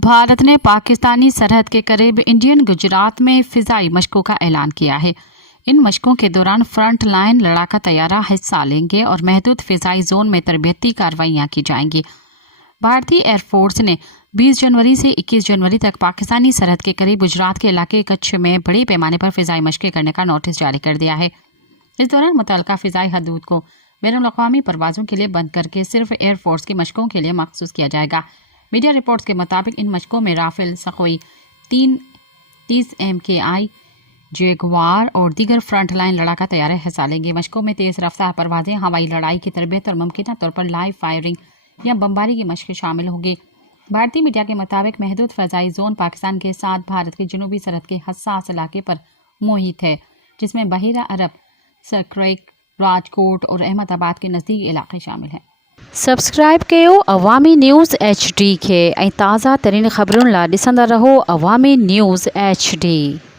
भारत ने पाकिस्तानी सरहद के करीब इंडियन गुजरात में फिजाई मशकों का ऐलान किया है। इन मशकों के दौरान फ्रंट लाइन लड़ाका तैयारा हिस्सा लेंगे और महदूद फिजाई जोन में तरबियती कार्रवाइयाँ की जाएंगी। भारतीय एयरफोर्स ने 20 जनवरी से 21 जनवरी तक पाकिस्तानी सरहद के करीब गुजरात के इलाके कच्छ में बड़े पैमाने पर फिजाई मशकें करने का नोटिस जारी कर दिया है। इस दौरान मुतल्लिका फिजाई हदूद को बैनुल-अक़वामी परवाज़ों के लिए बंद करके सिर्फ एयरफोर्स की मशकों के लिए मखसूस किया जाएगा। मीडिया रिपोर्ट्स के मुताबिक इन मशकों में राफेल, सखोई 30 MKI, जैगुआर और दीगर फ्रंट लाइन लड़ाका तैयारे हिस्सा लेंगे। मशकों में तेज़ रफ्तार परवाज़ें, हवाई लड़ाई की तरबियत और मुमकिन तौर पर लाइव फायरिंग या बमबारी की मशक़ें शामिल होंगी। भारतीय मीडिया के मुताबिक महदूद फ़ज़ाई जोन पाकिस्तान के साथ भारत की जनूबी सरहद के हसास इलाके पर मुहित है, जिसमें बहीरा अरब, सकरेक, राजकोट और अहमदाबाद के नज़दीकी इलाके शामिल हैं। सब्सक्राइब कयो अवामी न्यूज़ HD खे ऐं ताज़ा तरीन ख़बरुनि लाइ ॾिसंदा रहो अवामी न्यूज़ HD।